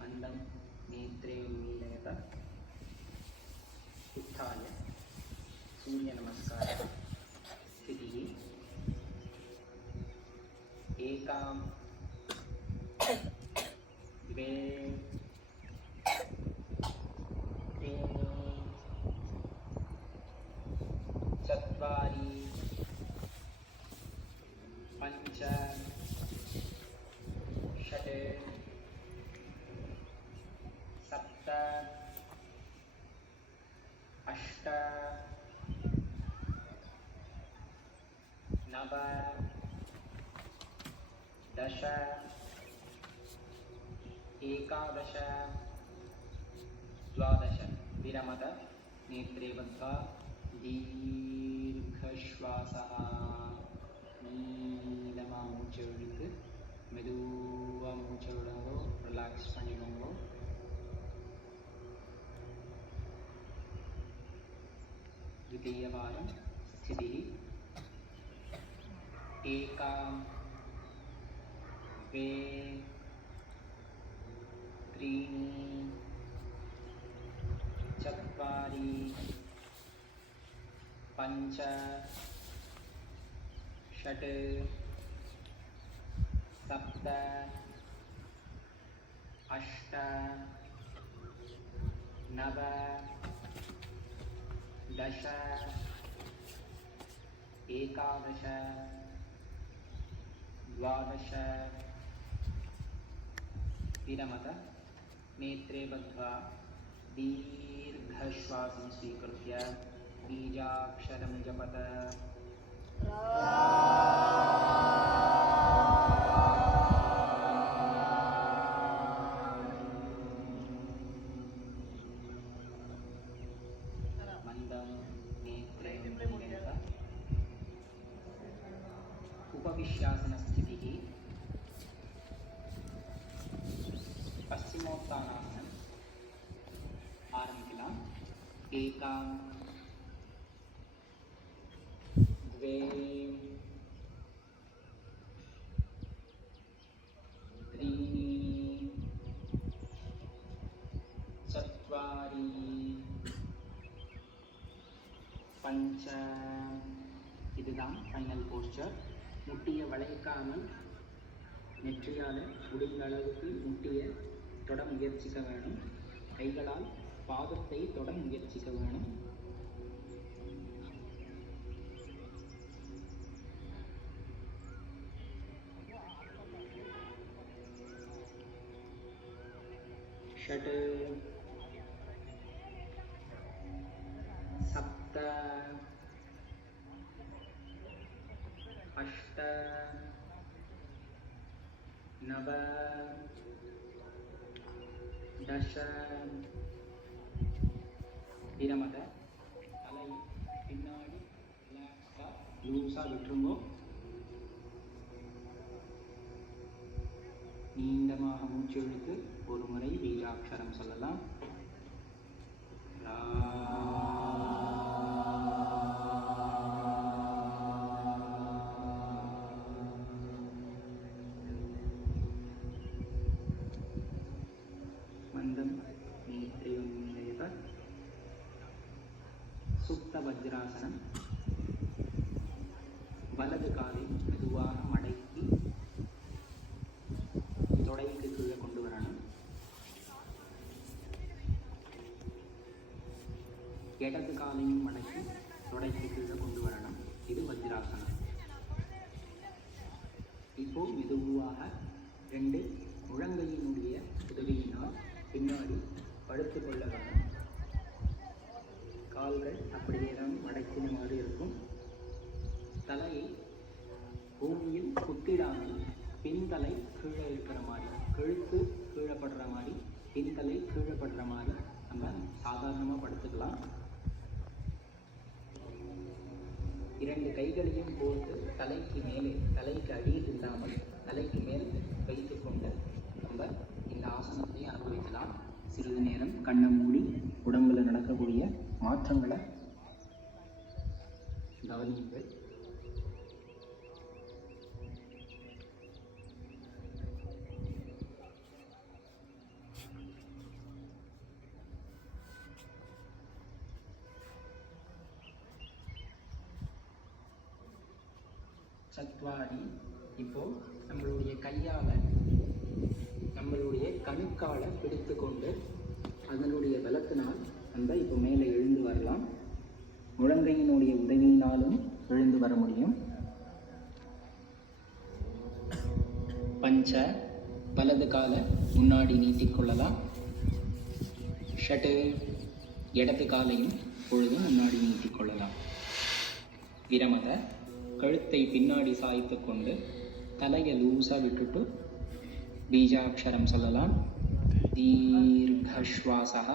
मन्दं नेत्रे उन्मीलयत उत्थाय सूर्यनमस्कारः स्थितिः एकां द्वे त्रीणि चत्वारि पञ्च षट् सप्त अष्ट नव दश एकादश द्वादश विरमत नेत्रे बद्ध्वा दीर्घश्वासः நீளமா மூச்சை இழுத்து மெதுவாக மூச்சை விடுங்கோ, ரிலாக்ஸ் பண்ணிக்கோங்க. द्वितीयवारं स्थितिः एकां द्वे त्रीणि चत्वारि पञ्च षट् सप्त अष्ट नव दश एकादश द्वादश विरमत नेत्रे बद्ध्वा दीर्घश्वासं स्वीकृत्य बीजाक्षरं जपत. मन्दं नेत्रे उन्मीलयत उपविश्यासनस्थितिः पश्चिमोत्तानासनम् आरम्भिकलाम्. एकां द्वे त्रीणि चत्वारि பஞ்ச. இதுதான் ஃபைனல் போஸ்டர். முட்டியை வளைக்காமல் நெற்றியால் முடிந்த அளவுக்கு முட்டியை தொட முயற்சிக்க வேணும். கைகளால் பாதத்தை தொட முயற்சிக்க வேணும். षट् सप्त अष्ट नव दश विरमत. तலை பின்னாடி லூஸாக விட்டுருங்கோ. நீண்டமாக மூச்சு இழுத்து ஒரு முறை பீஜாட்சரம் சொல்லலாம். மந்தம் நேத்ரே உன்मीलयत சுப்த வஜ்ராசனம். வலது காலை மெதுவாக மடக்கி தொடைக்கு கீழே கொண்டு வரணும். இடது காலையும் மடக்கி தொடைக்கு கீழே கொண்டு வரணும். இது வஜ்ராசனம். இப்போ மெதுவாக ரெண்டு முழங்கையினுடைய உதவியினால் பின்னாடி படுத்து கொள்ள வேண்டும். கால்கள் அப்படியே தான் மடக்கின மாதிரி இருக்கும். தலையை பூமியில் குத்திடாமல் பின்தலை கீழே இருக்கிற மாதிரி, கழுத்து கீழே படுற மாதிரி, பின்தலை கீழே படுற மாதிரி நம்ம சாதாரணமாக படுத்துக்கலாம். இரண்டு கைகளையும் போட்டு தலைக்கு மேலே, தலைக்கு அடியில் இல்லாமல் தலைக்கு மேல் வைத்து கொண்டு நம்ம இந்த ஆசனத்தை அனுபவிக்கலாம். சிறிது நேரம் கண்ணை மூடி உடம்புல நடக்கக்கூடிய மாற்றங்களை கவனியுங்கள். சத்வாரி இப்போ நம்மளுடைய கையால் நம்மளுடைய கணுக்கால பிடித்து கொண்டு அதனுடைய பலத்தினால் நம்ம இப்போ மேலே எழுந்து வரலாம். முழங்கையினுடைய உதவியினாலும் எழுந்து வர முடியும். பஞ்ச வலது காலை முன்னாடி நீட்டிக்கொள்ளலாம். ஷட்டு இடது காலையும் பொழுதும் முன்னாடி நீட்டிக்கொள்ளலாம். விரமத கழுத்தை பின்னாடி சாய்த்து கொண்டு தலையை லூஸாக விட்டுட்டு பீஜாட்சரம் சொல்லலாம். தீர்ഘ ஸ்வாசः